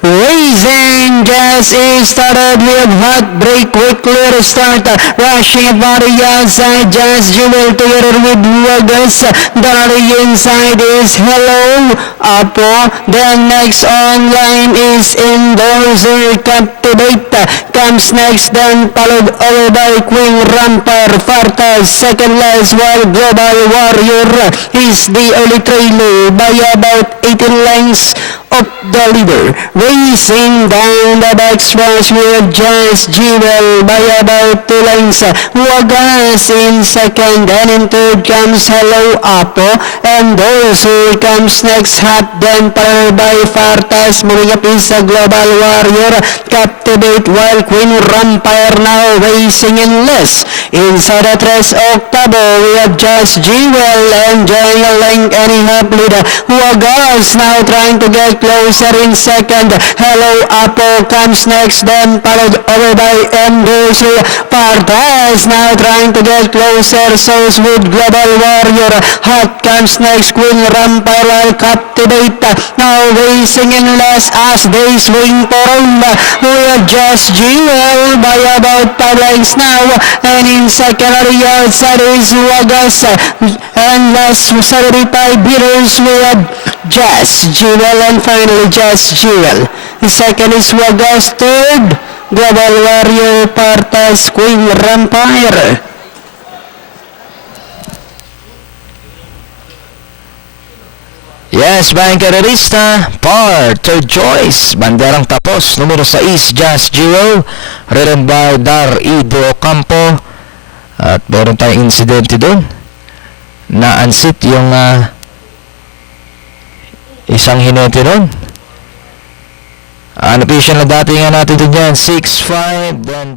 Racing just started with hot break, quickly restart, rushing for the outside, just Jewel together with Wagas, the inside is Hello Apo, the next online is Endorser Captivate, comes next, then followed over by Queen Ramper, Fartas, second last, while Global Warrior is the early trailer by about 18 lengths of the leader. Racing down the backstretch with Just Jewel by about 2 lengths. Wagas in second, and in third comes Hello Apo, and also comes next Hot, then followed by Fartas. Moving up is a Global Warrior Captivate, while Queen Rampire now racing in less. Inside the 3 Octavo, we have Just Jewel enjoying a length and a half lead. Wagas now trying to get closer in second. Hello Apo comes next, then followed over by Endorser. Fartas now trying to get closer, so with Global Warrior. Hot comes next, Queen Rampire Captivate now racing in last as they swing for home. We have Just Jewel by about 5 lengths now, and in second on the outside is Wagas, and last 75 beaters we have Just Jewel, and finally Just Jewel. The second is Wagas, third Global Warrior, Fartas, Queen Rampire. Yes, mga karerista, third choice, banderang tapos, numero 6, Just Jewel, ridden by Dar-Ido Campo. At meron tayong insidente doon, na unseat yung isang hinete doon. Unofficial na dating natin doon yan, 6-5, then